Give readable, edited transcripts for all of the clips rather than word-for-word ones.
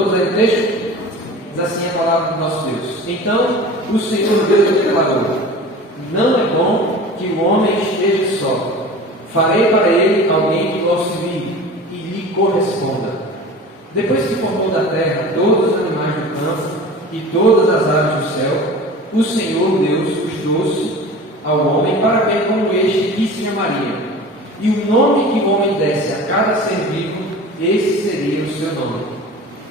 Todos aí no texto? Diz assim a palavra do nosso Deus. Então o Senhor Deus declarou: não é bom que o homem esteja só. Farei para ele alguém que o auxilie e lhe corresponda. Depois que formou da terra todos os animais do campo e todas as aves do céu, o Senhor Deus os trouxe ao homem para ver como este que se chamaria. E o nome que o homem desse a cada ser vivo, esse seria o seu nome.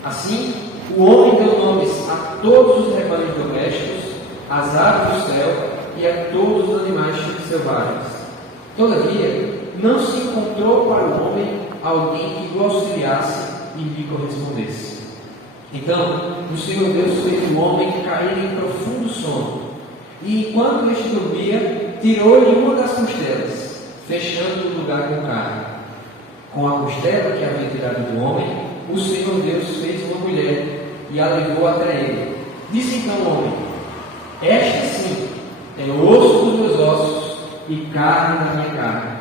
Assim, o homem deu nomes a todos os rebanhos domésticos, às aves do céu e a todos os animais selvagens. Todavia, não se encontrou para o homem alguém que o auxiliasse e lhe correspondesse. Então, o Senhor Deus fez o homem cair em profundo sono, e enquanto este dormia, tirou-lhe uma das costelas, fechando o lugar com carne. Com a costela que havia tirado do homem, o Senhor Deus fez uma mulher e a levou até ele. Disse então o homem: esta sim é osso dos meus ossos e carne da minha carne.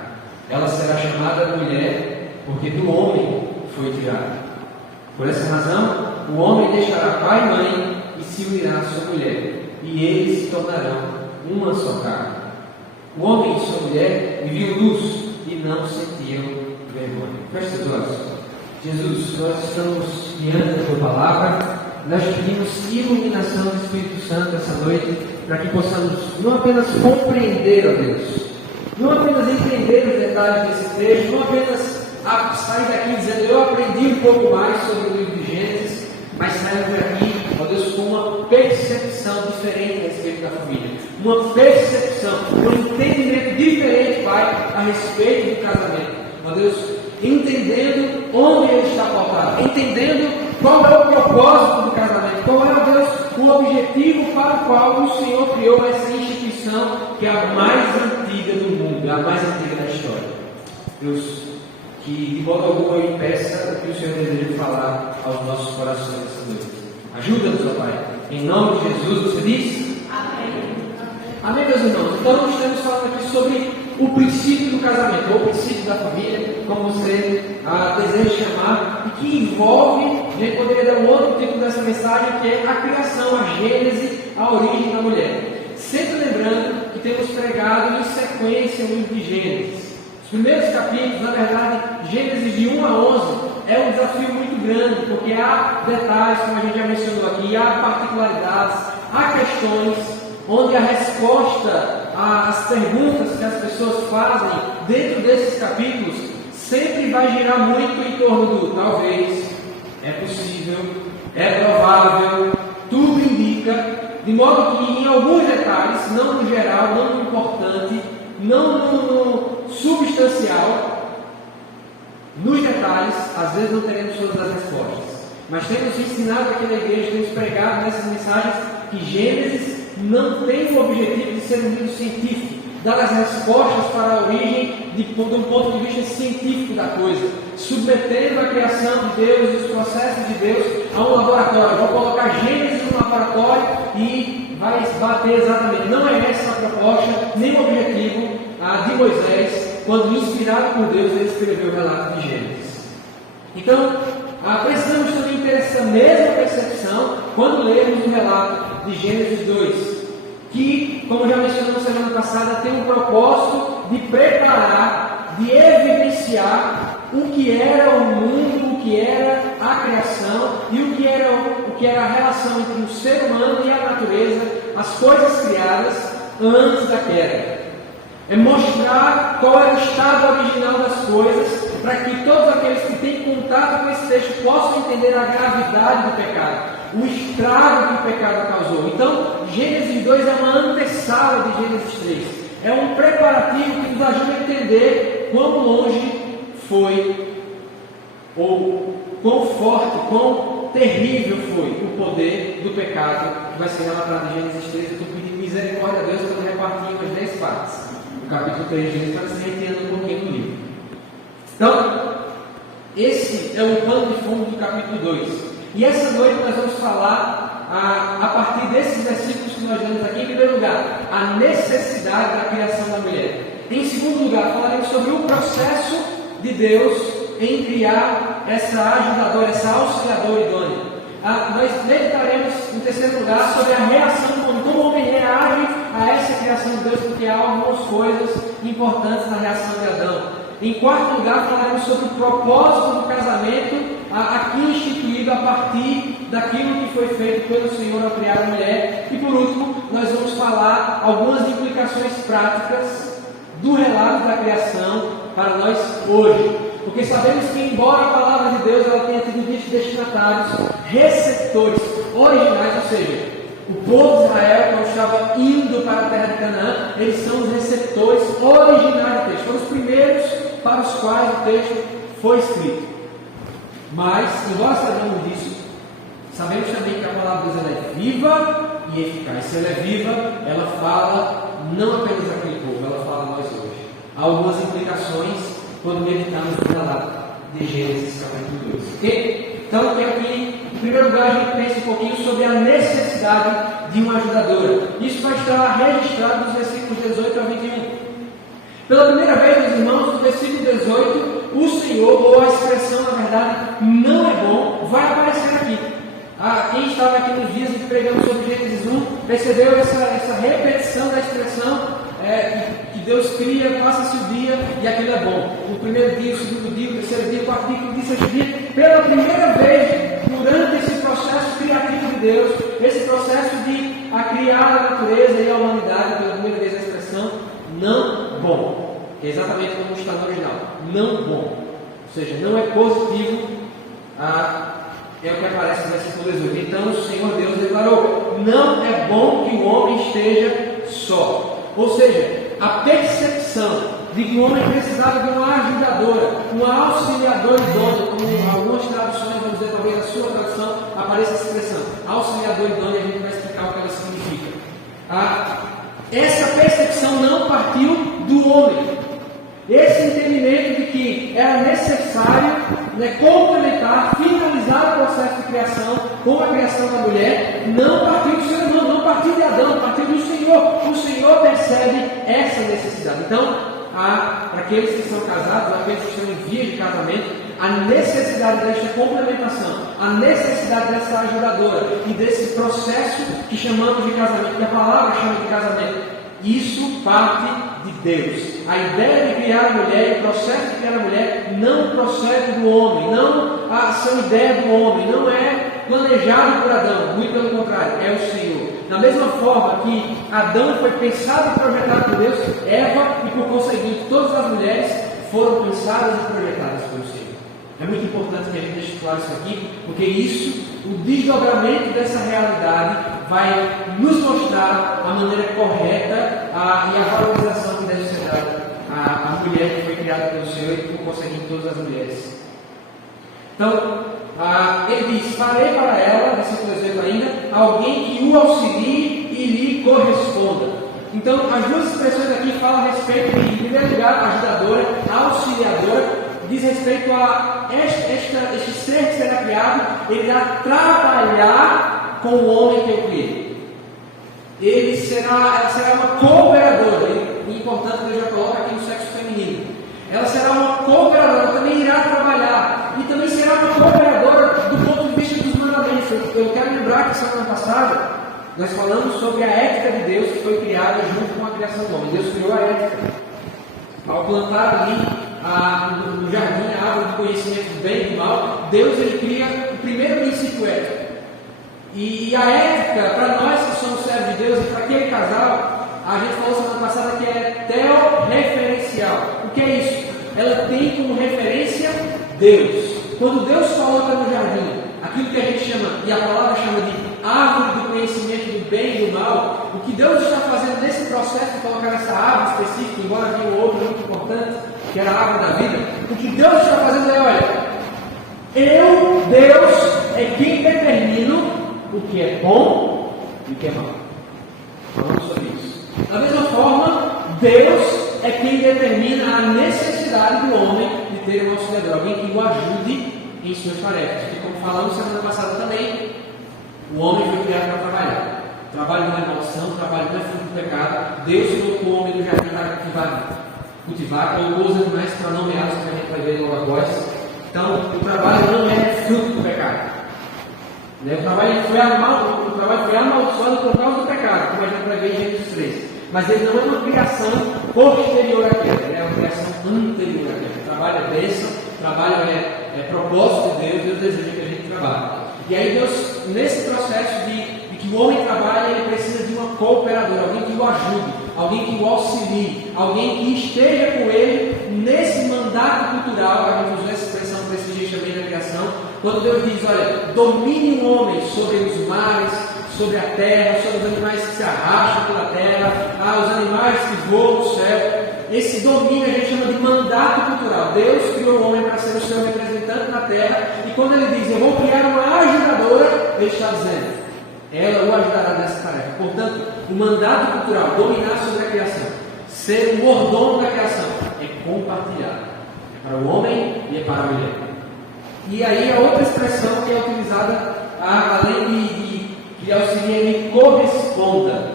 Ela será chamada mulher, porque do homem foi tirada. Por essa razão, o homem deixará pai e mãe e se unirá à sua mulher, e eles se tornarão uma só carne. O homem e sua mulher viviam luz e não sentiam vergonha. Feche seus olhos. Jesus, nós estamos diante da tua palavra. Nós pedimos iluminação do Espírito Santo essa noite, para que possamos não apenas compreender, ó Deus, não apenas entender os detalhes desse texto, não apenas sair daqui dizendo eu aprendi um pouco mais sobre o livro de Gênesis, mas sairmos daqui, ó Deus, com uma percepção diferente a respeito da família, uma percepção, um entendimento diferente, Pai, a respeito do casamento, ó Deus, entendendo onde ele está pautado, entendendo qual é o propósito do casamento, qual é, ó Deus, o objetivo para o qual o Senhor criou essa instituição que é a mais antiga do mundo, a mais antiga da história. Deus, que de modo algum eu impeça o que o Senhor deseja falar aos nossos corações essa noite. Ajuda-nos, ó Pai. Em nome de Jesus, você diz? Amém. Amém, meus irmãos. Então, nós estamos falando aqui sobre o princípio do casamento, ou o princípio da família, como você deseja chamar, e que envolve, a gente poderia dar um outro título dessa mensagem, que é a criação, a gênese, a origem da mulher. Sempre lembrando que temos pregado em sequência o livro de Gênesis. Os primeiros capítulos, na verdade, Gênesis de 1 a 11, é um desafio muito grande, porque há detalhes, como a gente já mencionou aqui, há particularidades, há questões onde a resposta às perguntas que as pessoas fazem dentro desses capítulos sempre vai girar muito em torno do talvez, é possível, é provável, tudo indica, de modo que em alguns detalhes, não no geral, não no importante, não no substancial, nos detalhes, às vezes não teremos todas as respostas. Mas temos ensinado aqui na igreja, temos pregado nessas mensagens que Gênesis não tem o objetivo de ser um livro científico, dar as respostas para a origem de um ponto de vista científico da coisa, submetendo a criação de Deus e os processos de Deus a um laboratório. Vou colocar Gênesis no laboratório e vai bater exatamente. Não é essa a proposta, nem o objetivo de Moisés, quando inspirado por Deus, ele escreveu o relato de Gênesis. Então, precisamos também ter essa mesma percepção quando lermos o relato de Gênesis 2, que, como já mencionamos semana passada, tem um propósito de preparar, de evidenciar o que era o mundo, o que era a criação e o que era a relação entre o ser humano e a natureza, as coisas criadas antes da queda. É mostrar qual era o estado original das coisas, para que todos aqueles que têm contato com esse texto possam entender a gravidade do pecado, o estrago que o pecado causou. Então, Gênesis 2 é uma antessala de Gênesis 3. É um preparativo que nos ajuda a entender quão longe foi, ou quão forte, quão terrível foi o poder do pecado que vai ser relatado em Gênesis 3. Eu estou pedindo misericórdia a Deus para repartir umas 10 partes. O capítulo 3 de Gênesis para se entender um pouquinho no livro. Então, esse é o pano de fundo do capítulo 2. E essa noite nós vamos falar a partir desses versículos que nós lemos aqui. Em primeiro lugar, a necessidade da criação da mulher. Em segundo lugar, falaremos sobre o processo de Deus em criar essa ajudadora, essa auxiliadora idônea. terceiro lugar, sobre a reação, como o homem reage a essa criação de Deus, porque há algumas coisas importantes na reação de Adão. Em quarto lugar, falaremos sobre o propósito do casamento, aqui instituído a partir daquilo que foi feito pelo Senhor ao criar a mulher. E por último, nós vamos falar algumas implicações práticas do relato da criação para nós hoje. Porque sabemos que, embora a palavra de Deus ela tenha tido destinatários, receptores, originais, ou seja, o povo de Israel, quando estava indo para a terra de Canaã, eles são os receptores originais do texto, foram os primeiros para os quais o texto foi escrito. Mas, embora saibamos disso, sabemos também que a palavra de Deus ela é viva e eficaz. Se ela é viva, ela fala não apenas aquele povo, ela fala a nós hoje. Há algumas implicações quando meditamos no relato de Gênesis capítulo 2. Ok? Então, eu quero que, em primeiro lugar, a gente pense um pouquinho sobre a necessidade de uma ajudadora. Isso vai estar registrado nos versículos 18 a 21. Pela primeira vez, meus irmãos, no versículo 18, o Senhor, ou a expressão, na verdade, não é bom, vai aparecer aqui. Quem estava aqui nos dias em que pregamos sobre Gênesis 1, percebeu essa repetição da expressão que Deus cria, passa-se o dia e aquilo é bom. O primeiro dia, o segundo dia, o terceiro dia, o quarto dia, o quinto dia, o sexto dia. Pela primeira vez, durante esse processo criativo de Deus, esse processo de criar a natureza e a humanidade, pela primeira vez a expressão, não bom. Que é exatamente como está no original. Não bom. Ou seja, não é positivo. É o que aparece no versículo 18. Então o Senhor Deus declarou: não é bom que o homem esteja só. Ou seja, a percepção de que o homem precisava de uma ajudadora, uma auxiliadora idônea, como algumas traduções, vamos dizer, talvez a sua tradução apareça essa expressão, auxiliadora idônea, a gente vai explicar o que ela significa. Essa percepção não partiu do homem. Esse entendimento de que era necessário complementar, finalizar o processo de criação com a criação da mulher, não partiu do ser humano, não partiu de Adão, partiu do Senhor. O Senhor percebe essa necessidade. Então, para aqueles que são casados, aqueles que estão em vias de casamento, a necessidade desta complementação, a necessidade dessa ajudadora e desse processo que chamamos de casamento, que a palavra chama de casamento, isso parte de Deus. A ideia de criar a mulher, o processo de criar a mulher, não procede do homem, não são ideia do homem, não é planejado por Adão, muito pelo contrário, é o Senhor. Da mesma forma que Adão foi pensado e projetado por Deus, Eva e por conseguinte todas as mulheres foram pensadas e projetadas pelo Senhor. É muito importante que a gente deixe claro isso aqui, porque isso, o desdobramento dessa realidade vai nos mostrar a maneira correta e a valorização que deve ser dada à mulher que foi criada pelo Senhor e por conseguinte todas as mulheres. Então, ele diz: farei para ela, versículo 18 ainda, alguém que o auxilie e lhe corresponda. Então, as duas expressões aqui falam a respeito de, em primeiro lugar, ajudadora, auxiliadora, diz respeito a este ser que será criado, ele irá trabalhar com o homem que eu criei. Ela será uma cooperadora, e importante Deus já coloca aqui no sexo feminino. Ela será uma cooperadora, ela também irá trabalhar, e também será uma cooperadora do ponto de vista dos mandamentos. Eu quero lembrar que semana passada nós falamos sobre a ética de Deus que foi criada junto com a criação do homem. Deus criou a ética. Ao plantar ali no jardim a árvore do conhecimento do bem e do mal, Deus ele cria o primeiro princípio ético. E a ética, para nós que somos servos de Deus, e para aquele casal, a gente falou semana passada que é teorreferencial. O que é isso? Ela tem como referência Deus. Quando Deus coloca no jardim aquilo que a gente chama, e a palavra chama de árvore do conhecimento do bem e do mal, o que Deus está fazendo nesse processo de colocar essa árvore específica, embora havia um outro muito importante, que era a árvore da vida, o que Deus está fazendo é: olha, Deus, é quem determina o que é bom e o que é mal. Falamos sobre isso. Da mesma forma, Deus é quem determina a necessidade do homem de ter um auxiliador, alguém que o ajude em suas tarefas. Porque, como falamos semana passada também, o homem foi criado para trabalhar. Trabalho não é maldição, trabalho não é fruto do pecado. Deus colocou o homem no jardim para cultivar, colocou os animais para nomeá-los, que a gente vai ver logo após. Então, o trabalho não é fruto do pecado. O trabalho foi amaldiçoado por causa do pecado, como a gente vai ver em Gênesis 3. Mas ele não é uma criação posterior àquela, ele é uma criação anterior àquela. O trabalho é bênção, o trabalho é propósito de Deus, Deus deseja que a gente trabalhe. E aí Deus, nesse processo de que o homem trabalha, ele precisa de uma cooperadora, alguém que o ajude, alguém que o auxilie, alguém que esteja com ele nesse mandato cultural. A gente usou essa expressão para esse dia também na criação, quando Deus diz, olha, domine o homem sobre os mares, sobre a terra, sobre os animais que se arrastam pela terra, os animais que voam no céu. Esse domínio a gente chama de mandato cultural. Deus criou o homem para ser o seu representante na terra, e quando ele diz, eu vou criar uma ajudadora, ele está dizendo, ela o ajudará nessa tarefa. Portanto, o mandato cultural, dominar sobre a criação, ser o mordomo da criação, é compartilhar. É para o homem e é para a mulher. E aí a outra expressão que é utilizada, além de auxiliar, ele corresponda,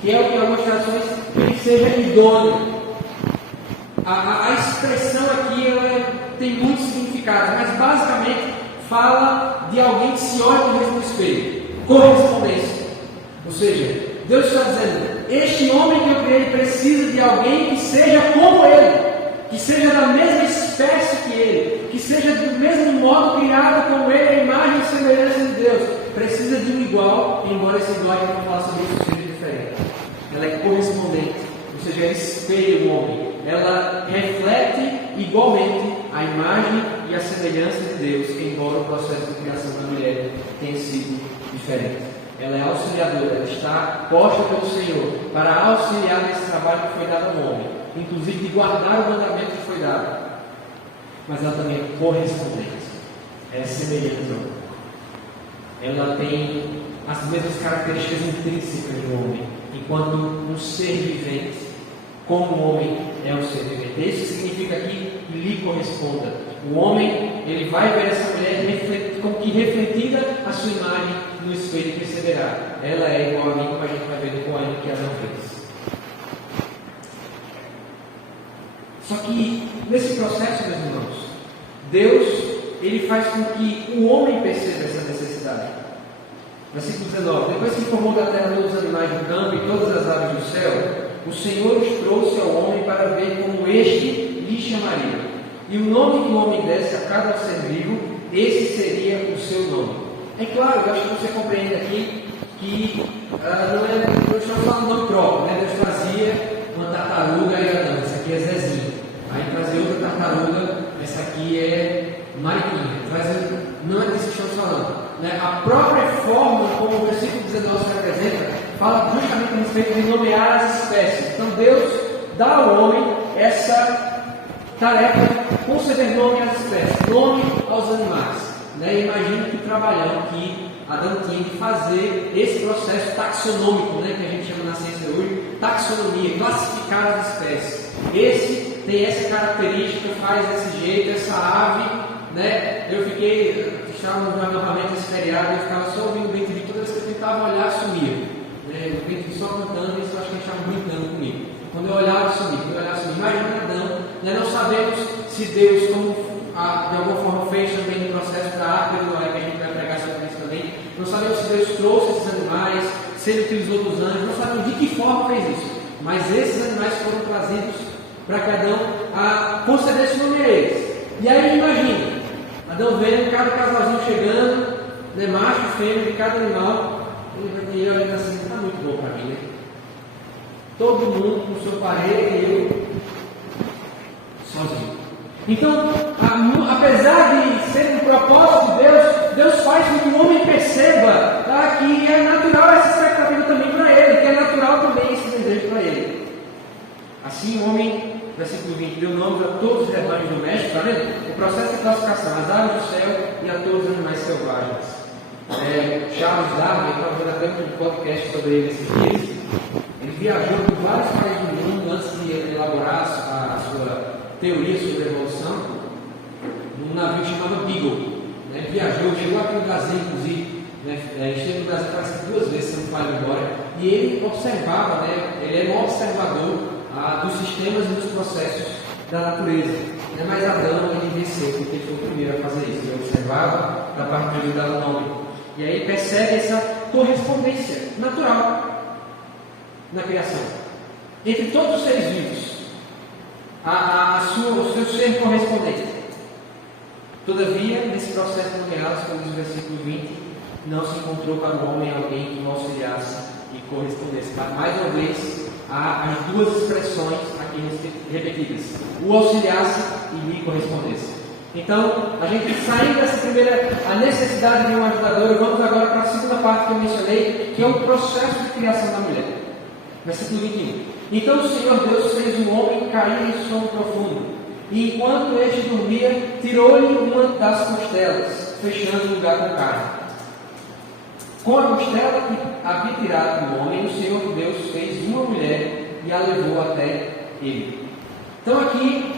que é o que em algumas traduções ele seja idôneo. A expressão aqui ela tem muitos significados, mas basicamente fala de alguém que se olha no espelho. Correspondência. Ou seja, Deus está dizendo, este homem que eu criei precisa de alguém que seja como ele, que seja da mesma espécie que ele, que seja do mesmo modo criado como ele, a imagem e semelhança de Deus. Precisa de um igual, embora esse igual que eu vou falar sobre isso seja diferente. Ela é correspondente, ou seja, ela espelha o homem. Ela reflete igualmente a imagem e a semelhança de Deus, embora o processo de criação da mulher tenha sido diferente. Ela é auxiliadora, ela está posta pelo Senhor para auxiliar nesse trabalho que foi dado ao homem, inclusive de guardar o mandamento que foi dado. Mas ela também é correspondente, é semelhante ao homem. Ela tem as mesmas características intrínsecas do homem, enquanto um ser vivente, como o homem é um ser vivente. Isso significa que lhe corresponda. O homem, ele vai ver essa mulher como que refletida a sua imagem no espelho e perceberá. Ela é igual a mim, como a gente vai ver no poema que Adão fez. Só que, nesse processo, meus irmãos, Deus, ele faz com que o homem perceba essa necessidade. Versículo 19. Depois que formou da terra todos os animais do campo e todas as aves do céu, o Senhor os trouxe ao homem para ver como este lhe chamaria. E o nome que o homem desse a cada ser vivo, esse seria o seu nome. É claro, eu acho que você compreende aqui que não estamos falando do nome próprio, né? Deus trazia uma tartaruga e Adão, essa aqui é Zezinho. Aí trazia outra tartaruga, essa aqui é Mariquinha. Não é disso que estamos falando. Né? A própria forma como o versículo 19 se apresenta, fala justamente a respeito de nomear as espécies. Então Deus dá ao homem essa tarefa de conceder nome às espécies, nome aos animais. Né? Imagina que trabalhão que Adão tinha de fazer esse processo taxonômico, né? Que a gente chama na ciência hoje, taxonomia, classificar as espécies. Esse tem essa característica, faz desse jeito, essa ave. Né? Estávamos no acampamento desse feriado, eu ficava só ouvindo o vento de toda vez que eu tentava olhar, sumia. Né? O vento só cantando, e isso eu acho que eles estavam brincando comigo. Quando eu olhava, sumia. Imagina Adão, né? Não sabemos se Deus, como de alguma forma fez também no processo da Arca de Noé, que a gente vai pregar sobre isso também, não sabemos se Deus trouxe esses animais, se ele utilizou dos anjos, não sabemos de que forma fez isso. Mas esses animais foram trazidos para que Adão concedesse o nome a eles. E aí imagina, Adão vendo cada casalzinho chegando, né, macho e fêmea de cada animal, e ele olhando assim, está muito bom para mim, né? Todo mundo com o seu parede e eu sozinho. Então, apesar de ser um propósito de Deus, Deus faz com que o homem perceba, tá, que é natural essa expectativa também para ele, que é natural também esse desejo para ele. Assim o homem, versículo 20, deu nomes a todos os rebanhos domésticos, está vendo? O processo de classificação, as aves do céu e a todos os animais selvagens. Charles Darwin, eu estava vendo até um podcast sobre ele esses dias. Ele viajou por vários países do mundo antes de elaborar a sua teoria sobre a evolução, num navio chamado Beagle. Né? Viajou, chegou aqui no Brasil, inclusive. Né? Esteve no Brasil parece que 2 vezes, se não falha agora. E ele observava, né? Ele era um observador dos sistemas e dos processos da natureza. Mas Adão ele venceu, porque ele foi o primeiro a fazer isso. Ele observava, da parte de ele dava nome. E aí percebe essa correspondência natural na criação. Entre todos os seres vivos, o seu ser correspondente. Todavia, nesse processo numerado, como diz o versículo 20, não se encontrou para o homem alguém que o auxiliasse e correspondesse. Mais uma vez, há as duas expressões aqui repetidas: o auxiliasse e lhe correspondesse. Então, a gente saindo dessa primeira, a necessidade de um ajudador, vamos agora para a segunda parte que eu mencionei, que é o processo de criação da mulher. Versículo 21. Então o Senhor Deus fez o homem cair em sono profundo, e enquanto este dormia, tirou-lhe uma das costelas, fechando o lugar com carne. Com a costela que havia tirado do homem, o Senhor Deus fez uma mulher e a levou até ele. Então aqui,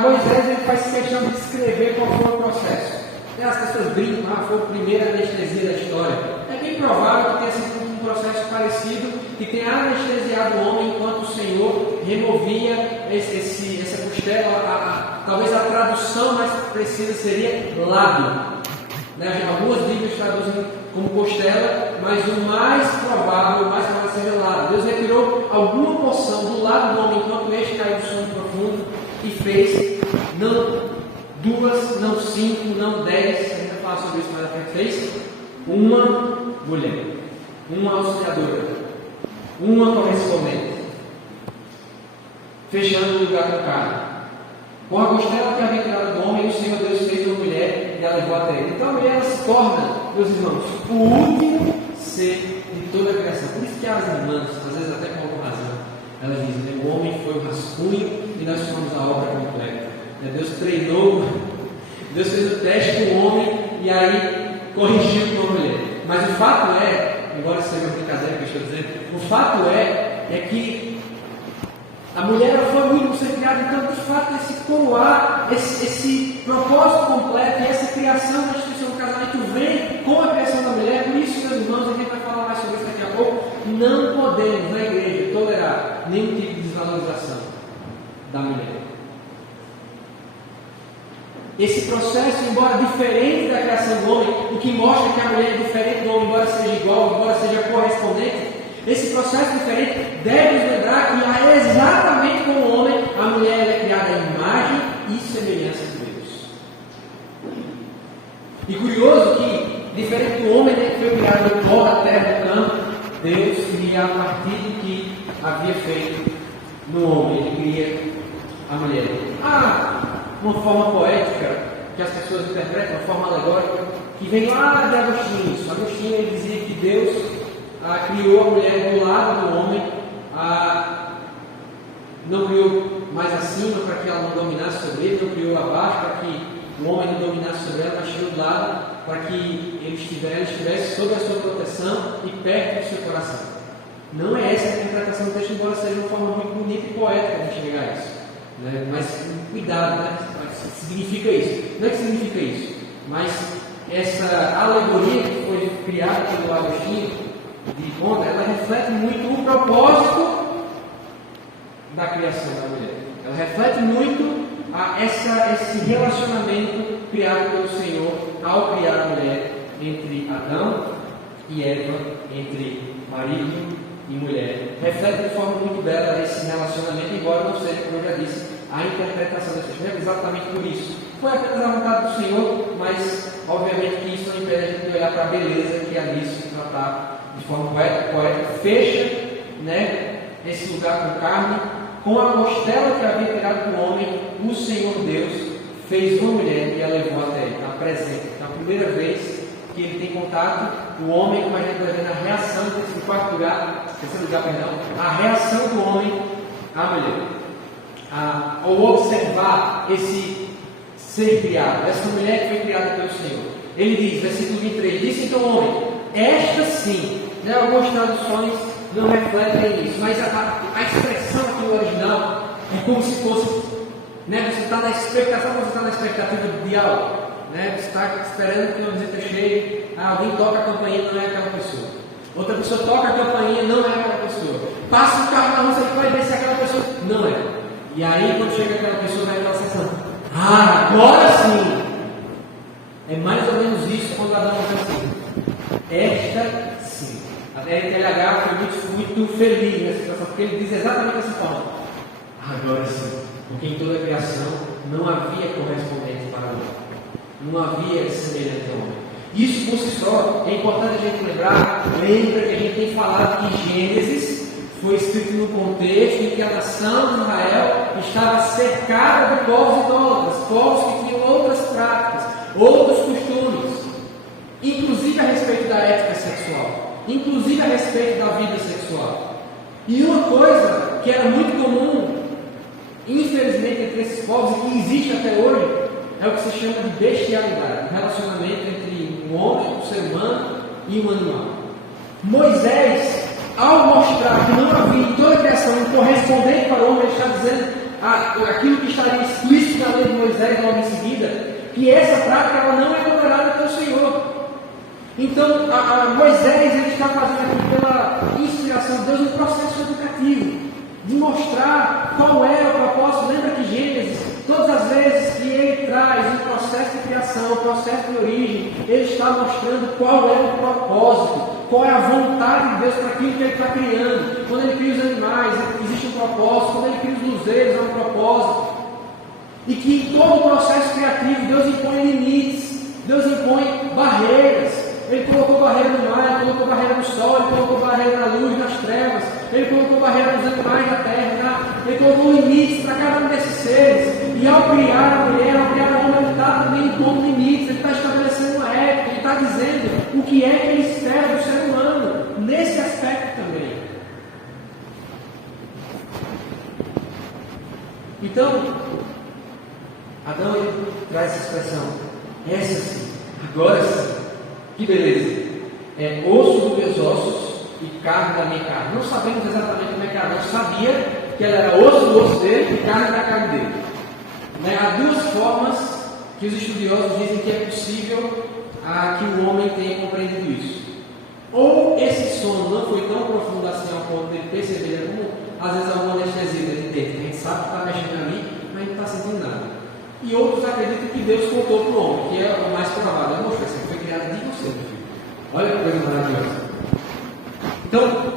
Moisés ele faz questão de descrever qual foi o processo. As pessoas brincam, foi a primeira anestesia da história. É bem provável que tenha sido um processo parecido, que tenha anestesiado o homem enquanto o Senhor removia essa costela. Talvez a tradução mais precisa seria lado. Algumas Bíblias traduzem como costela, mas o mais provável seja lado. Deus retirou alguma porção do lado do homem enquanto este caiu no sono profundo e fez, não 2, não 5, não 10, a gente vai falar sobre isso mais à frente, fez uma mulher, uma auxiliadora, uma correspondente, fechando o lugar com carne. Com a costela que havia tirado do homem, o Senhor Deus fez uma mulher e a levou até ele. Então a mulher se torna, meus irmãos, o último ser de toda a criação. Por isso que as irmãs, às vezes até com alguma razão, elas dizem: o homem foi o rascunho e nós somos a obra completa. Deus treinou, Deus fez o teste com o homem e aí corrigiu com a mulher. Mas o fato é, embora seja uma brincadeira que eu estou dizendo, o fato é que a mulher foi o único ser criado. Então, de fato, esse coroar, esse propósito completo e essa criação da instituição do casamento vem com a criação da mulher. Por isso, meus irmãos, a gente vai falar mais sobre isso daqui a pouco. Não podemos, na igreja, tolerar nenhum tipo de desvalorização da mulher. Esse processo, embora diferente da criação do homem, o que mostra que a mulher é diferente do homem, embora seja igual, embora seja correspondente, esse processo diferente deve nos lembrar que exatamente como o homem, a mulher é criada à imagem e semelhança de Deus. E curioso que, diferente do homem, que foi criado no pó da terra, do campo, Deus cria a partir do que havia feito no homem. Ele cria a mulher. Uma forma poética que as pessoas interpretam, uma forma alegórica, que vem lá de Agostinho. Agostinho ele dizia que Deus criou a mulher do lado do homem, não criou mais acima para que ela não dominasse sobre ele, não criou abaixo para que o homem não dominasse sobre ela, mas criou do lado para que ele estivesse sob a sua proteção e perto do seu coração. Não é essa a interpretação do texto, embora seja uma forma muito bonita e poética de enxergar isso. Mas cuidado, significa isso. Não é que significa isso, mas essa alegoria que foi criada pelo Agostinho de Hipona, ela reflete muito o propósito da criação da mulher. Ela reflete muito esse relacionamento criado pelo Senhor ao criar a mulher entre Adão e Eva, entre marido e mulher. Reflete de forma muito bela esse relacionamento, embora não seja, como eu já disse, a interpretação desse texto. Não é exatamente por isso. Foi apenas a vontade do Senhor, mas obviamente que isso não impede a gente de olhar para a beleza que ali se tratar de forma poética, fecha esse lugar com carne. Com a costela que havia tirado do homem, o Senhor Deus fez uma mulher e a levou até ele, apresenta. Então, a primeira vez que ele tem contato, o homem, como a gente vai ver na reação desse quarto lugar, a reação do homem à mulher. Ao observar esse ser criado, essa mulher que foi criada pelo Senhor. Ele diz, versículo 23, disse então o homem: esta sim, algumas traduções não refletem isso, mas a expressão aqui no original é como se fosse, você está na expectativa de algo, você está esperando que uma visita chegue, alguém toca a campainha, não é aquela pessoa. Outra pessoa toca a campainha, não é aquela pessoa. Passa o carro na rua, você pode ver se é aquela pessoa, não é. E aí quando chega aquela pessoa, vai aquela sensação: agora sim! É mais ou menos isso quando Adão faz assim. Esta sim. A NTLH foi muito feliz nessa situação, porque ele diz exatamente dessa forma. Agora sim, porque em toda a criação não havia correspondente para o homem. Não havia semelhante ao homem. Isso por si só é importante a gente lembrar. Lembra que a gente tem falado que Gênesis foi escrito no contexto em que a nação de Israel estava cercada de povos idólatras, povos que tinham outras práticas, outros costumes, inclusive a respeito da ética sexual, inclusive a respeito da vida sexual. E uma coisa que era muito comum, infelizmente, entre esses povos e que existe até hoje, é o que se chama de bestialidade, relacionamento entre um homem, um ser humano e um animal. Moisés, ao mostrar que não havia em toda a criação um correspondente para o homem, ele está dizendo aquilo que estaria explícito na lei de Moisés logo em seguida, que essa prática ela não é tolerada pelo Senhor. Então, Moisés ele está fazendo aqui pela inspiração de Deus um processo educativo, de mostrar qual é o propósito. Lembra que Gênesis, todas as vezes que ele traz um processo de criação, um processo de origem, ele está mostrando qual é o propósito, qual é a vontade de Deus para aquilo que ele está criando. Quando ele cria os animais, existe um propósito. Quando ele cria os luzeiros, há um propósito. E que em todo o processo criativo, Deus impõe limites, Deus impõe barreiras. Ele colocou barreira no mar, ele colocou barreira no sol, ele colocou barreira na luz, nas trevas, ele colocou barreira nos animais da terra, ele colocou limites para cada um desses seres. E ao criar a mulher, ao criar o homem, ele está também impondo limites, ele está estabelecendo uma ética, ele está dizendo o que é que ele espera do ser humano, nesse aspecto também. Então, Adão ele traz essa expressão, essa sim, agora sim. Que beleza! É osso dos meus ossos e carne da minha carne. Não sabemos exatamente como é que Adão sabia que ela era osso do osso dele e carne da carne dele. Há duas formas que os estudiosos dizem que é possível que o homem tenha compreendido isso. Ou esse sono não foi tão profundo assim ao ponto de perceber, como às vezes alguma anestesia dele tem. A gente sabe que está mexendo ali, mas não está sentindo nada. E outros acreditam que Deus contou para o homem, que é o mais provável. Mostrou, você foi criado de você, meu filho. Olha que coisa maravilhosa. Então,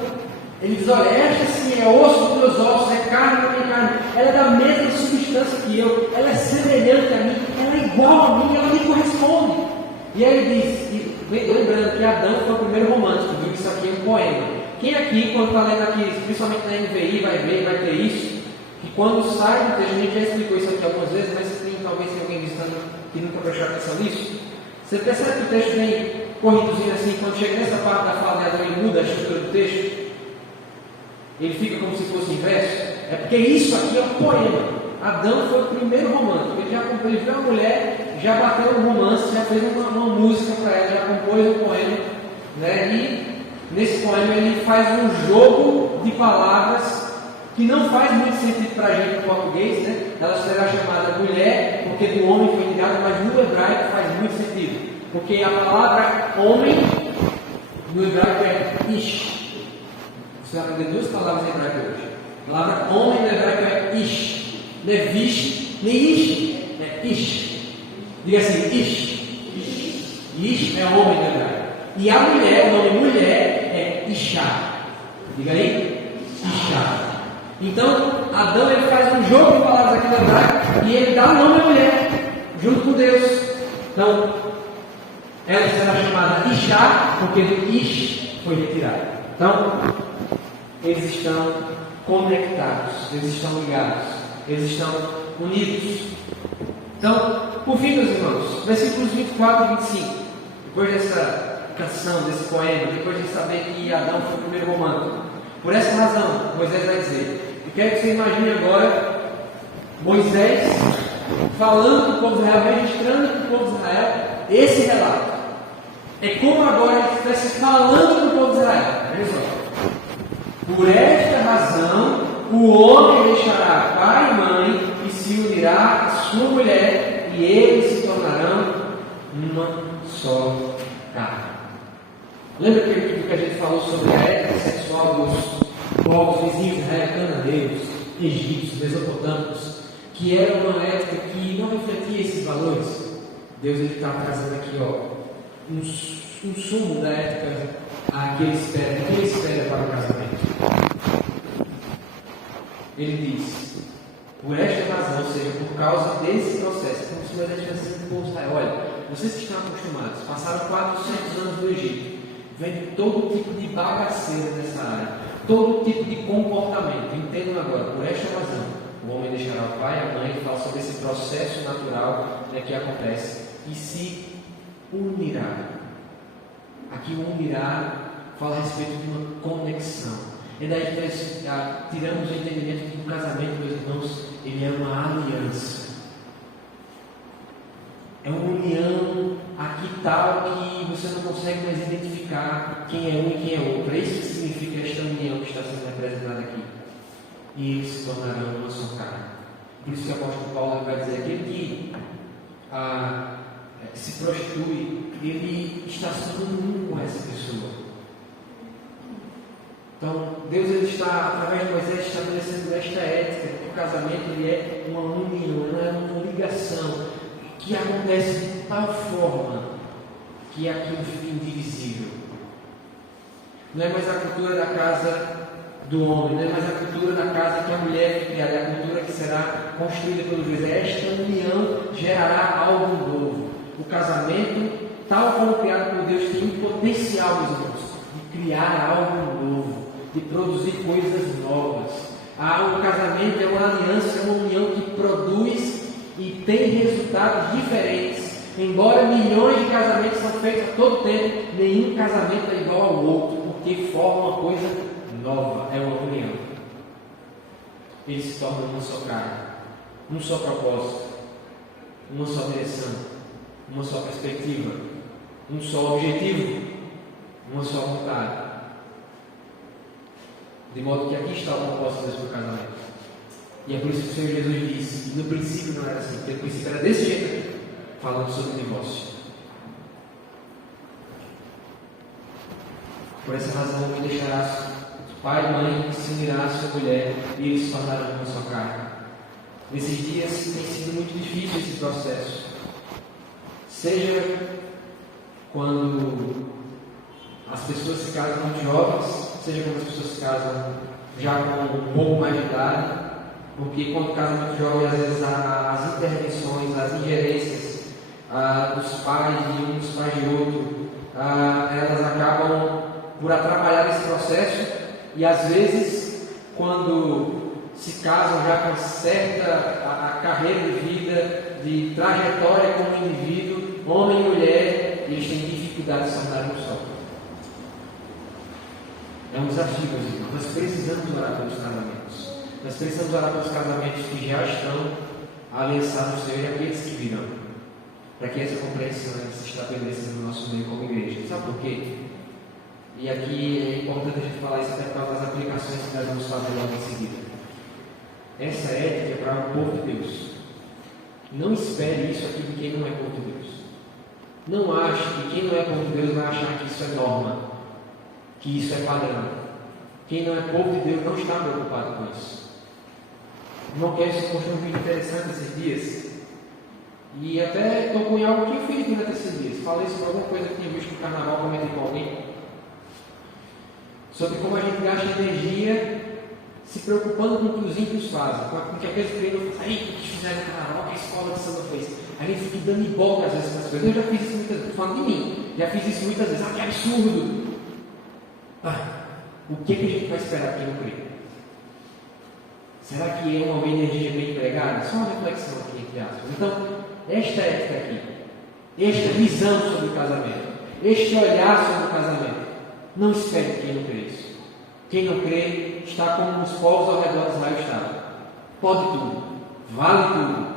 ele diz, olha, esta sim é osso dos meus ossos, é carne da minha carne. Ela é da mesma substância que eu, ela é semelhante a mim, ela é igual a mim, ela me corresponde. E aí ele diz, lembrando que Adão foi o primeiro romântico, viu que isso aqui é um poema. Quem aqui, quando está lendo aqui, principalmente na NVI, vai ver, vai ter isso, que quando sai do texto, a gente já explicou isso aqui algumas vezes, mas talvez tenha alguém visitando que nunca prestou atenção nisso. Você percebe que o texto vem corridozinho assim, quando chega nessa parte da fala de Adão, ele muda a estrutura do texto, ele fica como se fosse inverso. É porque isso aqui é um poema. Adão foi o primeiro romântico. Ele viu a mulher, já bateu um romance, já fez uma música para ela, já compôs um poema, né? E nesse poema ele faz um jogo de palavras que não faz muito sentido para a gente no português, né? Ela será chamada mulher, porque do homem foi tirada, mas no hebraico faz muito sentido. Porque a palavra homem, no hebraico é ish. Você vai aprender duas palavras em hebraico hoje. A palavra homem no hebraico é ish. Não é vish, nem ish, é ish. Diga assim, ish. Ish é homem no hebraico. E a mulher, o nome mulher é Ishá. Diga aí, Ishá. Então, Adão ele faz um jogo de palavras aqui no hebraico e ele dá o nome à mulher, junto com Deus. Então, ela será chamada Ishá, porque do Ish foi retirado. Então, eles estão conectados, eles estão ligados, eles estão unidos. Então, por fim, meus irmãos, versículos 24 e 25, depois dessa canção, desse poema, depois de saber que Adão foi o primeiro romântico, por essa razão, Moisés vai dizer, eu quero que você imagine agora Moisés falando para o povo de Israel, registrando para o povo de Israel esse relato. É como agora ele estivesse falando para o povo de Israel. Veja só. Por esta razão, o homem deixará pai e mãe e se unirá à sua mulher, e eles se tornarão uma só carne. Lembra que a gente falou sobre a ética sexual dos povos vizinhos de Israel, cananeus, egípcios, mesopotâmicos, que era uma ética que não refletia esses valores? Deus está trazendo aqui, um sumo da ética que ele espera para o casamento. Ele diz, por esta razão, ou seja, por causa desse processo, como se o exército tivesse imposto, olha, vocês que estão acostumados, passaram 400 anos do Egito, vendo todo tipo de bagaceira nessa área, todo tipo de comportamento. Entendam agora, por esta razão, o homem deixará o pai e a mãe, fala sobre esse processo natural que acontece, e se unirá. Aqui o unirá fala a respeito de uma conexão. E daí que nós tiramos o entendimento de que o casamento, meus irmãos, ele é uma aliança. É uma união aqui tal que você não consegue mais identificar quem é um e quem é outro. É isso que significa esta união que está sendo representada aqui. E eles se tornarão uma só carne. Por isso que o apóstolo Paulo vai dizer aquele que se prostitui, ele está se tornando um com essa pessoa. Então, Deus ele está, através de Moisés, estabelecendo esta ética, que o casamento ele é uma união, não é uma ligação, que acontece de tal forma que aquilo fica indivisível. Não é mais a cultura da casa do homem, não é mais a cultura da casa que a mulher foi criada, é a cultura que será construída pelo Deus. Esta união gerará algo novo. O casamento, tal como criado por Deus, tem um potencial, meus irmãos, de criar algo novo, de produzir coisas novas. O casamento é uma aliança, é uma união que produz e tem resultados diferentes. Embora milhões de casamentos são feitos a todo tempo, nenhum casamento é igual ao outro, porque forma uma coisa nova, é uma união. Eles se tornam uma só carne, um só propósito, uma só direção, uma só perspectiva, um só objetivo, uma só vontade. De modo que aqui está o propósito de Deus para o casamento. E é por isso que o Senhor Jesus disse, no princípio não era assim, porque no princípio era desse jeito aqui, falando sobre o divórcio. Por essa razão, o homem deixará pai e mãe, se unirá a sua mulher e eles se tornarão uma só carne. Nesses dias tem sido muito difícil esse processo. Seja quando as pessoas se casam muito jovens, seja quando as pessoas se casam já com um pouco mais de idade, porque quando casam muito jovem, às vezes as intervenções, as ingerências dos pais de um, dos pais de outro, elas acabam por atrapalhar esse processo, e às vezes, quando se casam já com certa a carreira de vida, de trajetória como indivíduo, homem e mulher, eles têm dificuldade de se tornar um só. É um desafio, meus irmãos. Nós precisamos orar pelos casamentos. Nós precisamos orar pelos casamentos que já estão aliançados no Senhor e aqueles que virão, para que essa compreensão se estabeleça no nosso meio como igreja. Sabe por quê? E aqui é importante a gente falar isso até por causa das aplicações que nós vamos fazer logo em seguida. Essa ética é para o povo de Deus. Não espere isso aqui de quem não é povo de Deus. Não ache que quem não é povo de Deus vai achar que isso é norma, que isso é padrão. Quem não é povo de Deus não está preocupado com isso. Não quero se postou um vídeo interessante esses dias. E até tocou em algo que eu fiz durante esses dias. Falei sobre alguma coisa que tinha visto no carnaval, comentei com alguém. Sobre como a gente gasta energia se preocupando com o que os ímpios fazem, com o que aqueles crentes fazem. Aí, o que fizeram no carnaval, o que a escola de samba fez. A gente fica dando ibope às vezes nas coisas. Eu já fiz isso muitas vezes, estou falando de mim. Já fiz isso muitas vezes. Que absurdo! O que a gente vai esperar quem não crê? Será que é uma energia bem empregada? Só uma reflexão aqui, entre aspas. Então, esta ética aqui, esta visão sobre o casamento, este olhar sobre o casamento, não espere quem não crê isso. Quem não crê está como os povos ao redor de Israel estavam. Pode tudo, vale tudo,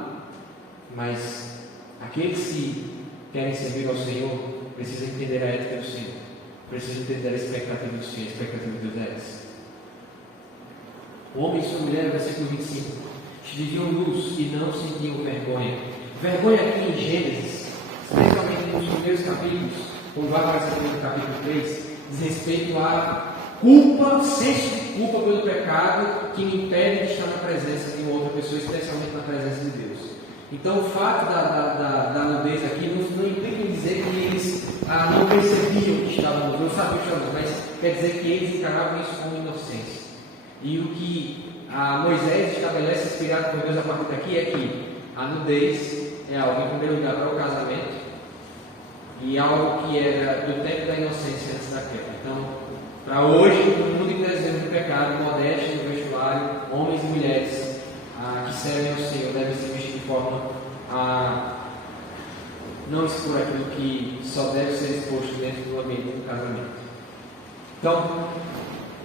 mas aqueles que querem servir ao Senhor precisam entender a ética do Senhor, precisam entender a expectativa do Senhor, a expectativa de Deus é essa. O homem e sua mulher, versículo 25, viviam luz e não sentiam vergonha. Vergonha aqui em Gênesis, especialmente nos primeiros capítulos, como vai aparecer no capítulo 3, diz respeito à culpa, senso de culpa pelo pecado que me impede de estar na presença de uma outra pessoa, especialmente na presença de Deus. Então, o fato da nudez aqui não implica em dizer que eles não percebiam que estavam nus, não sabiam que estavam nus, mas quer dizer que eles encaravam isso como inocência. E o que Moisés estabelece, inspirado por Deus a partir daqui, é que a nudez é algo, em primeiro lugar, para o casamento, e algo que era do tempo da inocência antes da queda. Então, para hoje, no mundo em desenho do pecado, modesto no vestuário, homens e mulheres que servem ao Senhor devem ser vistos de forma a não expor aquilo que só deve ser exposto dentro do ambiente do casamento. Então,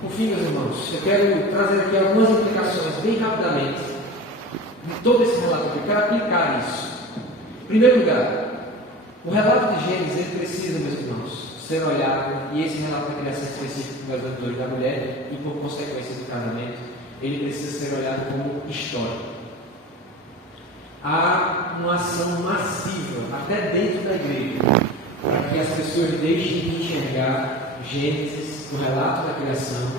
por fim, meus irmãos, eu quero trazer aqui algumas implicações bem rapidamente de todo esse relato aqui. Eu quero aplicar isso. Em primeiro lugar, o relato de Gênesis ele precisa, meus irmãos, ser olhado, e esse relato da criação específico das dores da mulher e por consequência do casamento, ele precisa ser olhado como história. Há uma ação massiva, até dentro da igreja, para que as pessoas deixem de enxergar Gênesis, o relato da criação,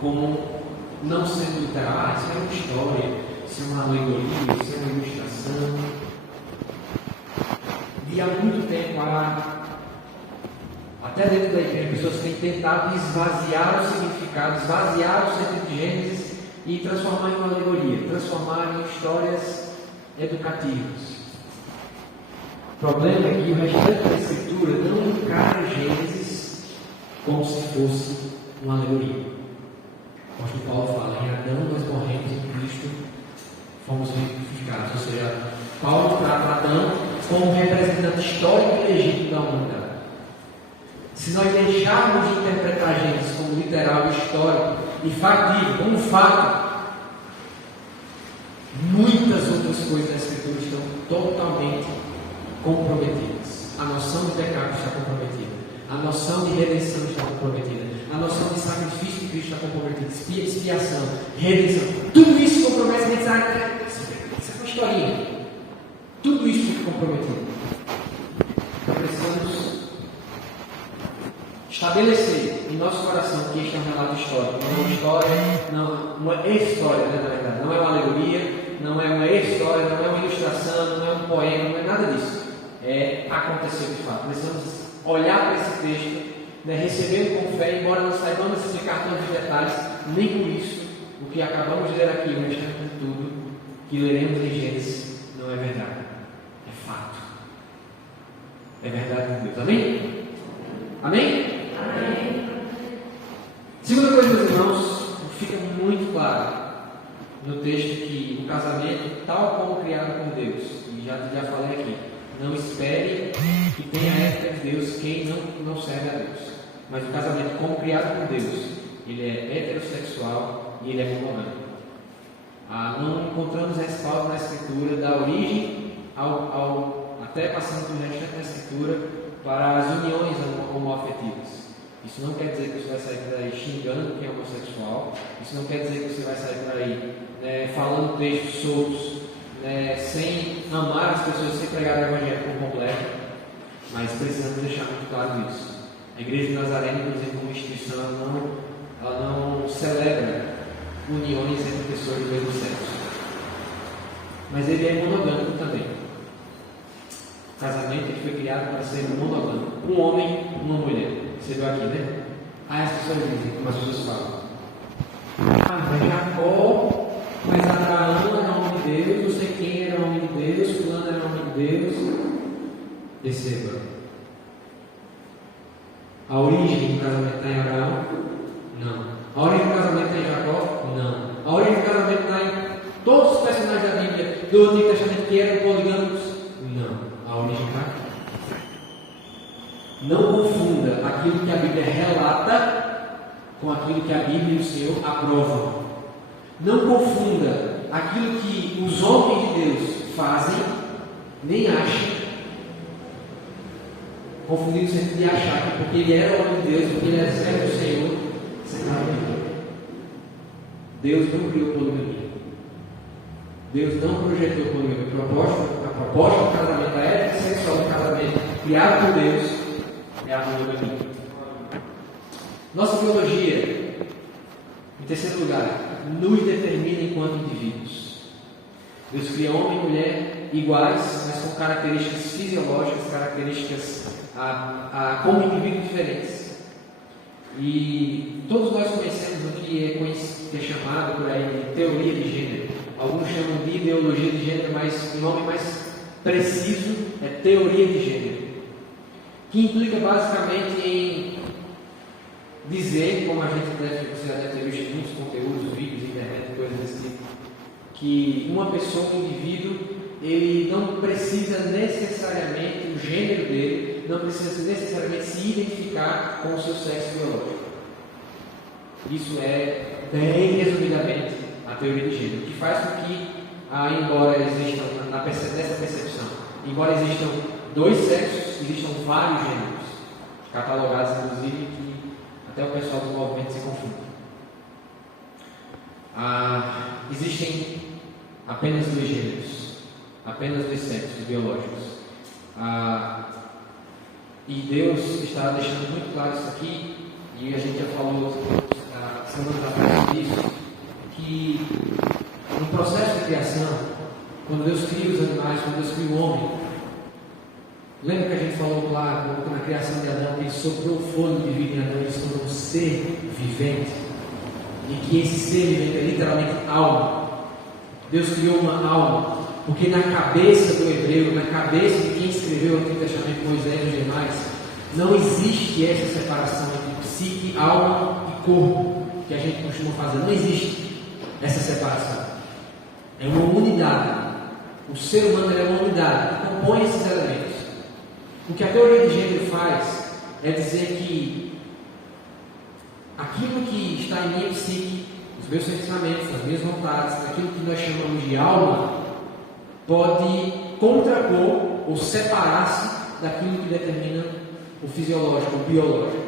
como não sendo literal. Isso é uma história, isso é uma alegoria, isso é uma ilustração. E há muito tempo, até dentro da igreja, pessoas têm tentado esvaziar o significado, esvaziar o sentido de Gênesis e transformar em uma alegoria, transformar em histórias educativas. O problema é que o restante da Escritura não encara Gênesis como se fosse uma alegoria. O apóstolo Paulo fala: em Adão nós morremos, em Cristo fomos vivificados. Ou seja, Paulo trata Adão como representante histórico e legítimo da humanidade. Se nós deixarmos de interpretar Gênesis como literal, histórico e factível, como fato, muitas outras coisas da Escritura estão totalmente comprometidas. A noção de pecado está comprometida, a noção de redenção está comprometida, a noção de sacrifício de Cristo está comprometida, expiação, redenção, tudo isso compromete. A gente sabe, isso é uma historinha, tudo isso fica comprometido. Precisamos estabelecer em nosso coração que este é um relato histórico, não é uma história, não, uma história, né, na verdade, não é uma alegoria, não é uma história, não é uma ilustração, não é um poema, não é nada disso. Aconteceu de fato. Precisamos olhar para esse texto, né, recebê-lo com fé, embora não saibamos explicar todos os detalhes, nem por isso o que acabamos de ler aqui, o restante de tudo que leremos em Gênesis não é verdade, é fato, é verdade de Deus. Amém? Amém? Amém. Segunda coisa, meus irmãos, fica muito claro no texto que o casamento, tal como criado por Deus, e já falei aqui, não espere que tenha a ética de Deus quem não serve a Deus. Mas o casamento, como criado por Deus, ele é heterossexual e ele é monogâmico. Não encontramos respaldo na Escritura da origem até passando pelo restante da Escritura para as uniões homoafetivas. Isso não quer dizer que você vai sair por aí xingando quem é homossexual. Isso não quer dizer que você vai sair por aí falando textos soltos, sem amar as pessoas, sem pregar o Evangelho por completo. Mas precisamos deixar muito claro isso. A Igreja de Nazaré, inclusive, como instituição, ela não celebra uniões entre pessoas do mesmo sexo. Mas ele é monogâmico também. O casamento foi criado para ser monogâmico. Um homem, uma mulher. Você viu aqui, né? Aí as pessoas dizem, como as pessoas falam: mas Jacó, mas Abraão era homem de Deus, não sei quem era homem de Deus, fulano era homem de Deus. Perceba, a origem do casamento está em Abraão? Não. A origem do casamento está em Jacó? Não. A origem do casamento está em todos os personagens da Bíblia do Antigo Testamento que eram poligâmicos? Não. A origem está aqui. Não confunda aquilo que a Bíblia relata com aquilo que a Bíblia e o Senhor aprovam. Não confunda aquilo que os homens de Deus fazem, nem achem. Confundir no sentido de achar que porque ele era homem de Deus, porque ele era servo do Senhor, você está bem. Deus não criou poligamia. Deus não projetou poligamia. A proposta do casamento, a ética sexual do casamento criado por Deus é a monogamia. Nossa biologia, em terceiro lugar, nos determina enquanto indivíduos. Deus cria homem e mulher iguais, mas com características fisiológicas, características como indivíduos diferentes. E todos nós conhecemos o que é chamado por aí de teoria de gênero. Alguns chamam de ideologia de gênero, mas o nome mais preciso é teoria de gênero, que implica basicamente em dizer, como você já deve ter visto em muitos conteúdos, vídeos, internet, coisas desse tipo, que uma pessoa, um indivíduo, ele não precisa necessariamente, o gênero dele, não precisa necessariamente se identificar com o seu sexo biológico. Isso é, bem resumidamente, a teoria de gênero, que faz com que, embora existam, nessa percepção, embora existam dois sexos, existam vários gêneros, catalogados inclusive, que até o pessoal do movimento se confunde. Existem apenas dois gêneros, apenas dois sexos biológicos. E Deus está deixando muito claro isso aqui, e a gente já falou semana atrás disso, que no processo de criação, quando Deus cria os animais, quando Deus cria o homem, lembra que a gente falou lá na criação de Adão, que ele soprou o fôlego de vida em Adão, ele se tornou um ser vivente, e que esse ser vivente é literalmente alma. Deus criou uma alma, porque na cabeça do hebreu, na cabeça de quem escreveu o Antigo Testamento, Moisés e os demais, não existe essa separação entre psique, alma e corpo, que a gente costuma fazer. Não existe essa separação. É uma unidade. O ser humano é uma unidade que compõe esses elementos. O que a teoria de gênero faz é dizer que aquilo que está em minha psique, os meus pensamentos, as minhas vontades, aquilo que nós chamamos de alma, pode contrapor ou separar-se daquilo que determina o fisiológico, o biológico.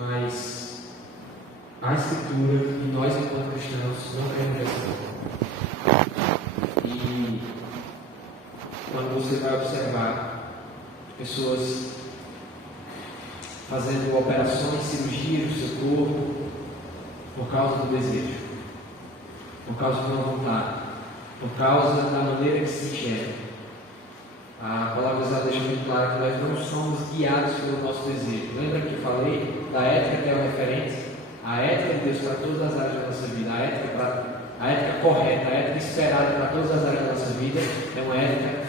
Mas a Escritura e nós, enquanto cristãos, não queremos essa. E quando você vai observar pessoas fazendo operações, cirurgias no seu corpo por causa do desejo, por causa de uma vontade, por causa da maneira que se enxerga. A palavra já deixa muito claro que nós não somos guiados pelo nosso desejo. Lembra que eu falei da ética que é o referente? A ética de Deus para todas as áreas da nossa vida, a ética correta, a ética esperada para todas as áreas da nossa vida é uma ética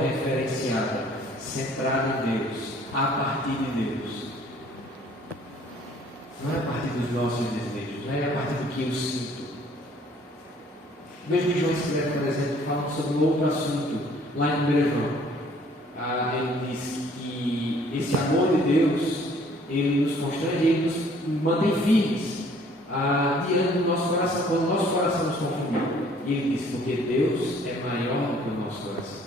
referenciada, centrada em Deus, a partir de Deus. Não é a partir dos nossos desejos, não é a partir do que eu sinto. Veja que João escreve, por exemplo, falando sobre outro assunto, lá em 1 João. Ele diz que esse amor de Deus, ele nos constrange, ele nos mantém firmes diante do nosso coração, quando o nosso coração nos confunde. E ele diz, porque Deus é maior do que o nosso coração.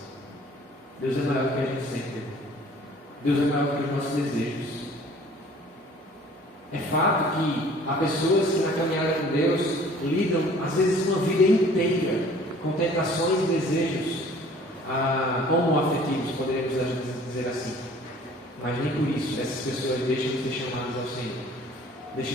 Deus é maior do que a gente sente. Deus é maior do que os nossos desejos. É fato que há pessoas que na caminhada com Deus lidam, às vezes, uma vida inteira com tentações e desejos homoafetivos, poderíamos dizer assim. Mas nem por isso essas pessoas deixam de ser chamadas ao Senhor. Deixam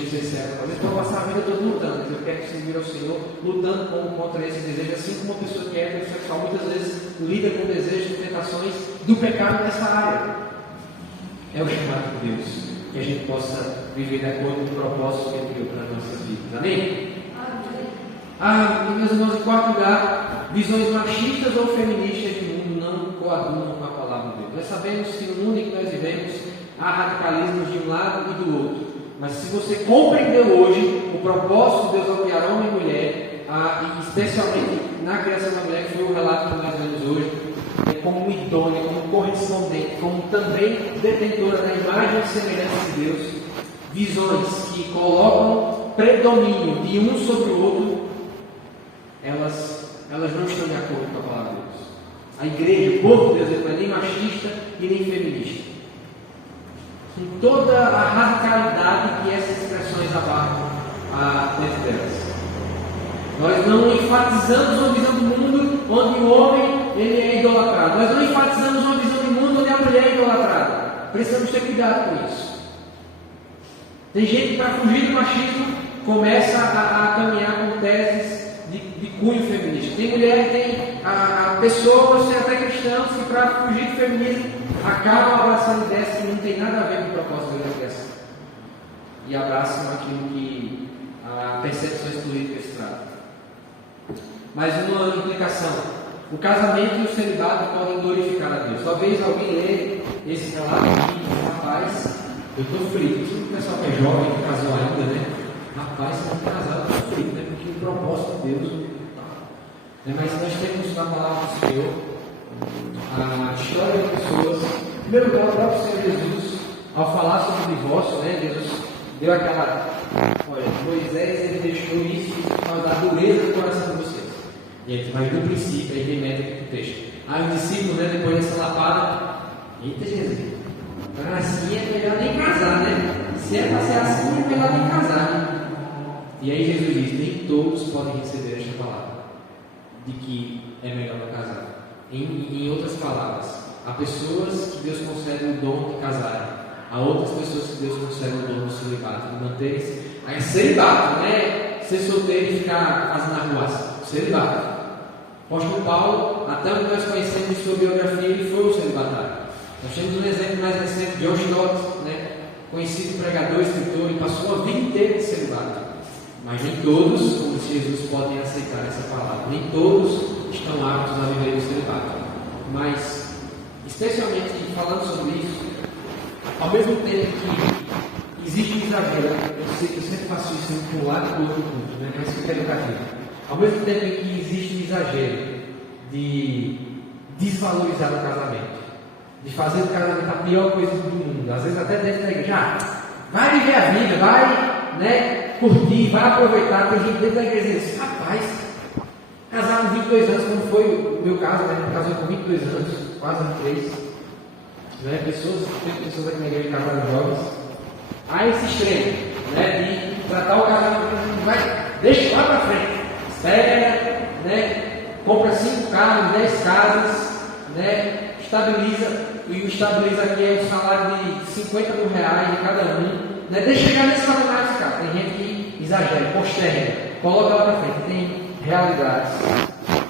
de ser servas. Às vezes vão passar a vida toda lutando, mas eu quero servir ao Senhor, lutando contra esse desejo, assim como uma pessoa que é heterossexual muitas vezes lida com desejos e tentações do pecado nessa área. É o chamado de Deus, que a gente possa viver de acordo com o propósito que Ele criou para as nossas vidas. Amém? Meus irmãos, em quarto lugar, visões machistas ou feministas de mundo não coadunam com a palavra de Deus. Nós sabemos que no mundo em que nós vivemos há radicalismos de um lado e do outro. Mas se você compreendeu hoje o propósito de Deus ao criar homem e mulher, e especialmente na criação da mulher, que foi o relato que nós vemos hoje, como idônea, como correspondente, como também detentora da imagem e semelhança de Deus, visões que colocam predomínio de um sobre o outro, elas não estão de acordo com a palavra de Deus. A igreja, o povo de Deus, não é nem machista e nem feminista. Com toda a radicalidade que essas expressões abarcam dentro delas. Nós não enfatizamos uma visão do mundo onde o homem ele é idolatrado. Nós não enfatizamos uma visão do mundo onde a mulher é idolatrada. Precisamos ter cuidado com isso. Tem gente que, para fugir do machismo, começa a caminhar com teses de cunho feminista. Tem mulher, tem pessoas, tem até cristãos que para fugir do feminismo acabam abraçando ideias que não tem nada a ver com o propósito da criação. E abraçam aquilo que a percepções políticas trazem. Mais uma implicação: o casamento e o celibato podem glorificar a Deus. Talvez alguém lê esse relato aqui, rapaz, eu estou frito. Se o pessoal que é jovem, que casou ainda, né? Rapaz, se não casado, eu estou frito, né? Porque o propósito de Deus não. Mas nós temos na palavra do Senhor a história de pessoas. Em primeiro lugar, o próprio Senhor Jesus, ao falar sobre o divórcio, né? Jesus deu aquela. Olha, Moisés ele deixou isso por causa da dureza do coração de vocês. Mas no princípio, aí remete aqui para o texto. Aí os discípulos, né, depois dessa lapada, eita Jesus, assim é melhor nem casar, né? Se é para ser assim, é melhor nem casar. Né? E aí Jesus diz: nem todos podem receber esta palavra, de que é melhor não casar. Em outras palavras, há pessoas que Deus concede o dom de casarem. Há outras pessoas que Deus concede o dom do celibato, de manter-se. Aí celibato, não é ser solteiro e ficar fazendo arruaça. Celibato. O apóstolo Paulo, até o que nós conhecemos de sua biografia, ele foi um celibatário. Nós temos um exemplo mais recente de John Stott, né? Conhecido pregador, escritor, ele passou a vida inteira de celibato. Mas nem todos, como disse Jesus, podem aceitar essa palavra. Nem todos estão aptos a viver o celibato. Mas, especialmente falando sobre isso, ao mesmo tempo que existe um exagero, eu sempre faço isso de um lado e do outro ponto, né? Mas fica educativo. Ao mesmo tempo em que existe um exagero de desvalorizar o casamento, de fazer o casamento a pior coisa do mundo, às vezes até dentro da igreja, vai viver a vida, vai, né, curtir, vai aproveitar. Tem gente dentro da igreja que diz: rapaz, casar com 22 anos, como foi o meu caso, né? Casou com 22 anos, quase 23, né? Tem pessoas aqui na igreja que casaram jovens. Há esse extremo, né, de tratar o casamento, deixa lá para frente. Pega, né, compra 5 carros, 10 casas, né, estabiliza, e o estabiliza aqui é um salário de 50 mil reais de cada um, né, deixa chegar nesse patamar, cara. Tem gente que exagera, posterga, coloca lá para frente. Tem realidades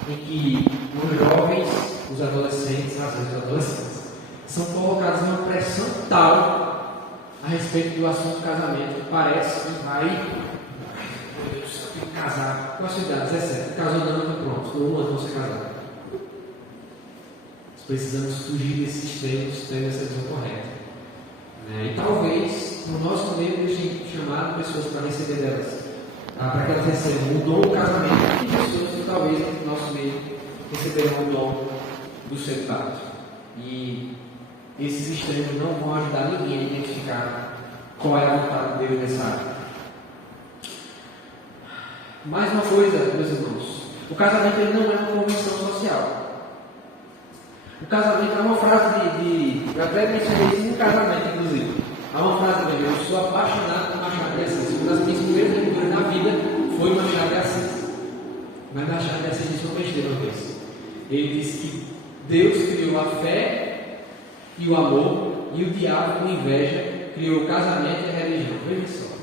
em que os jovens, os adolescentes, às vezes os adolescentes, são colocados numa pressão tal a respeito do assunto casamento, que parece que vai. Tem que casar. Qual a sua idade? 17. Casou não, pronto. Estou 1 ano não ser casado. Nós precisamos fugir desses extremos, tendo essa visão correta. E talvez, no nosso meio, Deus tenha chamado pessoas para receber delas, para que elas recebam o dom do casamento, e pessoas que talvez no nosso meio receberão o dom do celibato. E esses extremos não vão ajudar ninguém a identificar qual é a vontade de Deus nessa área. Mais uma coisa, meus irmãos: o casamento ele não é uma convenção social. O casamento é uma frase eu até mencionei isso em um casamento, inclusive. Há uma frase dele: eu sou apaixonado por Machado de Assis. Uma das minhas primeiras leituras na vida foi Machado de Assis. Mas Machado de Assis disse uma besteira uma vez. Ele disse que Deus criou a fé e o amor, e o diabo, com inveja, criou o casamento e a religião. Veja só.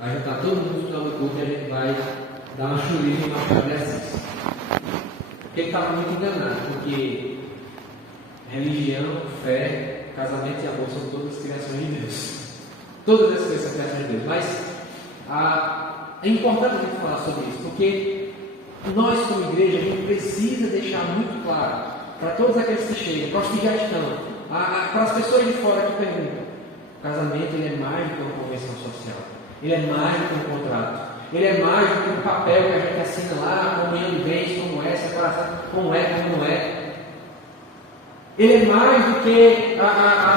Aí já está todo mundo estudando o culto e a gente vai dar uma chulinha em Machado de Assis. Porque ele estava muito enganado, porque religião, fé, casamento e amor são todas criações de Deus. Todas essas coisas são criações de Deus. Mas é importante a gente falar sobre isso, porque nós, como igreja, a gente precisa deixar muito claro para todos aqueles que chegam, para os que já estão, para as pessoas de fora que perguntam: o casamento ele é mais do que uma convenção social. Ele é mais do que um contrato. Ele é mais do que um papel que a gente assina lá, comunhão de bens, como é, separação, como é, como não é. Ele é mais do que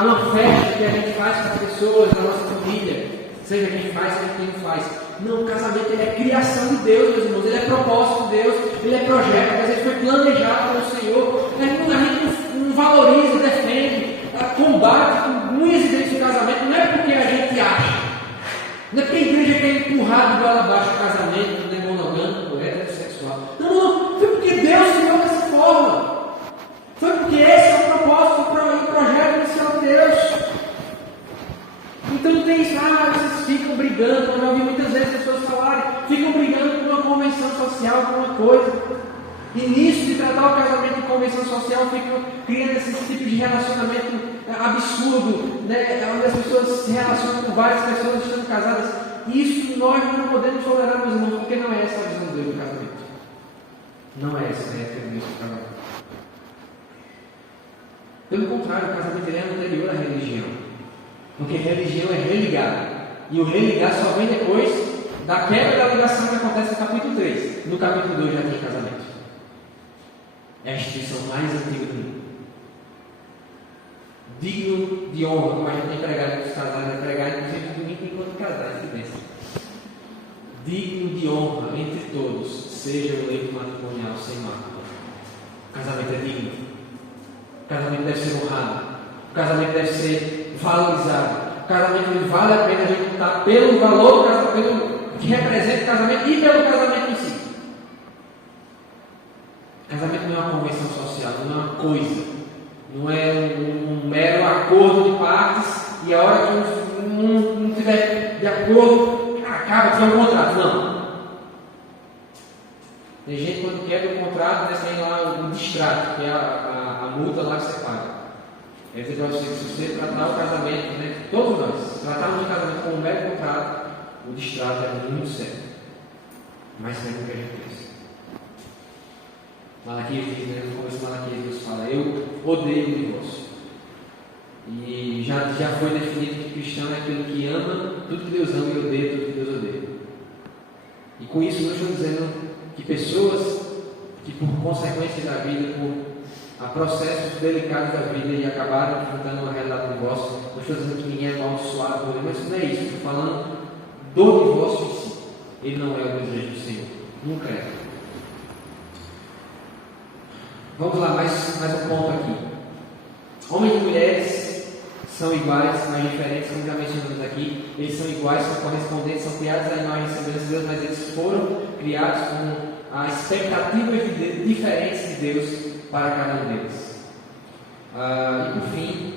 uma festa que a gente faz para as pessoas, na nossa família, seja quem faz, seja quem não faz. Não, o casamento ele é criação de Deus, meus irmãos. Ele é propósito de Deus, ele é projeto, mas ele foi planejado pelo Senhor. A gente não valoriza, defende, combate com unhas e dentes o casamento. Não é porque a gente acha. Não é porque a igreja quer empurrar de goela abaixo o casamento, não é monogâmico, é heterossexual. Não. Foi porque Deus criou dessa forma. Foi porque esse é o propósito e o projeto inicial de Deus. Então não tem isso, vocês ficam brigando. Eu já ouvi muitas vezes pessoas falarem, ficam brigando por uma convenção social, alguma coisa. E nisso de tratar o casamento de convenção social, ficam criando esse tipo de relacionamento absurdo, né? Onde as pessoas se relacionam com várias pessoas estando casadas. Isso nós não podemos tolerar, meus irmãos, porque não é essa a visão de Deus do casamento. Não é essa a ética de Deus do casamento. Pelo contrário, o casamento é anterior à religião. Porque religião é religar. E o religar só vem depois da quebra da ligação que acontece no capítulo 3. No capítulo 2 já tem casamento. É a instituição mais antiga do mundo. Digno de honra, como a gente tem pregado para os casais, é pregar inclusive domingo enquanto casais, que pensa. Digno de honra entre todos, seja o leito matrimonial sem mácula. O casamento é digno. O casamento deve ser honrado. O casamento deve ser valorizado. O casamento vale a pena a gente lutar pelo valor do casamento, pelo que representa o casamento e pelo casamento em si. Casamento não é uma convenção social, não é uma coisa, não é um mero acordo de partes e a hora que não estiver de acordo, acaba que é um contrato. Não. Tem gente quando quebra o contrato, né, tem lá o distrato, que é a multa lá que você paga. Quer dizer para você que se você tratar o casamento, né, todos nós, tratarmos o casamento como um mero contrato, o distrato é muito sério. Mais sério do que a gente pensa. Malaquias diz, né, no começo de Malaquias, Deus fala: eu odeio o divórcio. E já foi definido que cristão é aquele que ama tudo que Deus ama e odeia tudo que Deus odeia. E com isso não estou dizendo que pessoas que por consequência da vida, por processos delicados da vida e acabaram enfrentando uma realidade do divórcio, não estou dizendo que ninguém é amaldiçoado por ele, mas não é isso. Estou falando do divórcio em si. Ele não é o desejo do Senhor. Nunca é. Vamos lá, mais um ponto aqui. Homens e mulheres são iguais, mas diferentes, como já mencionamos aqui. Eles são iguais, são correspondentes, são criados à imagem e semelhança de Deus, mas eles foram criados com a expectativa diferentes de Deus para cada um deles. E por fim,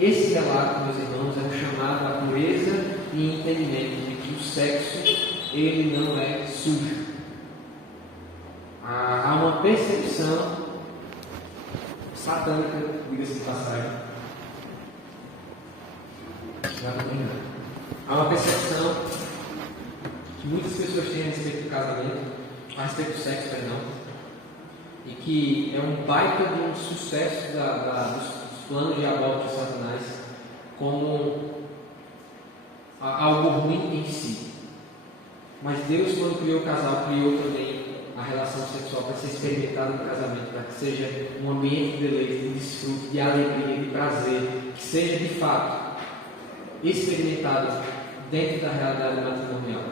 esse relato, meus irmãos, é um chamado à pureza e entendimento de que o sexo, ele não é sujo. Há uma percepção satânica, diga-se de passagem. Já estou terminando. Há uma percepção que muitas pessoas têm a respeito do casamento, a respeito do sexo, perdão, e que é um baita de um sucesso dos planos diabólicos de Satanás, como algo ruim em si. Mas Deus, quando criou o casal, criou também a relação sexual para ser experimentada no casamento, para que seja um ambiente de deleite, de desfrute, de alegria, de prazer, que seja de fato experimentado dentro da realidade matrimonial.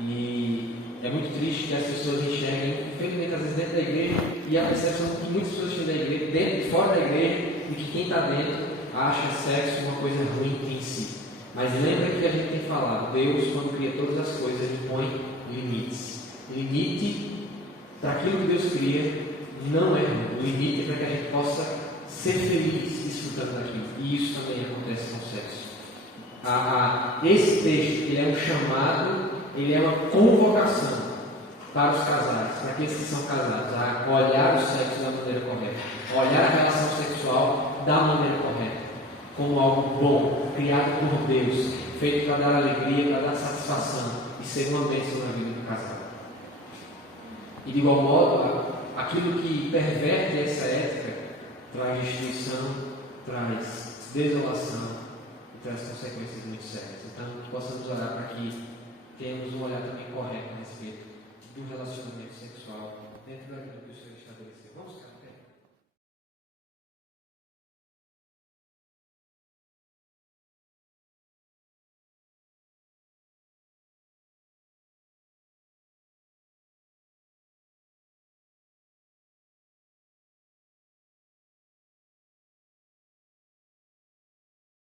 E é muito triste que as pessoas enxerguem, infelizmente, às vezes dentro da igreja, e a percepção que muitas pessoas têm da igreja, dentro e fora da igreja, de que quem está dentro acha sexo uma coisa ruim em si. Mas lembra que a gente tem falado, Deus, quando cria todas as coisas, Ele põe limites. Limite para aquilo que Deus cria não é ruim. O limite é para que a gente possa ser feliz desfrutando daquilo. E isso também acontece no sexo. Esse texto, ele é um chamado, ele é uma convocação para os casais, para aqueles que são casados, a olhar o sexo da maneira correta, a olhar a relação sexual da maneira correta, como algo bom, criado por Deus, feito para dar alegria, para dar satisfação e ser uma bênção na vida do casal. E de igual modo, aquilo que perverte essa ética traz destruição, traz desolação e traz consequências muito sérias. Então, que possamos orar para que tenhamos um olhar também correto a respeito do relacionamento sexual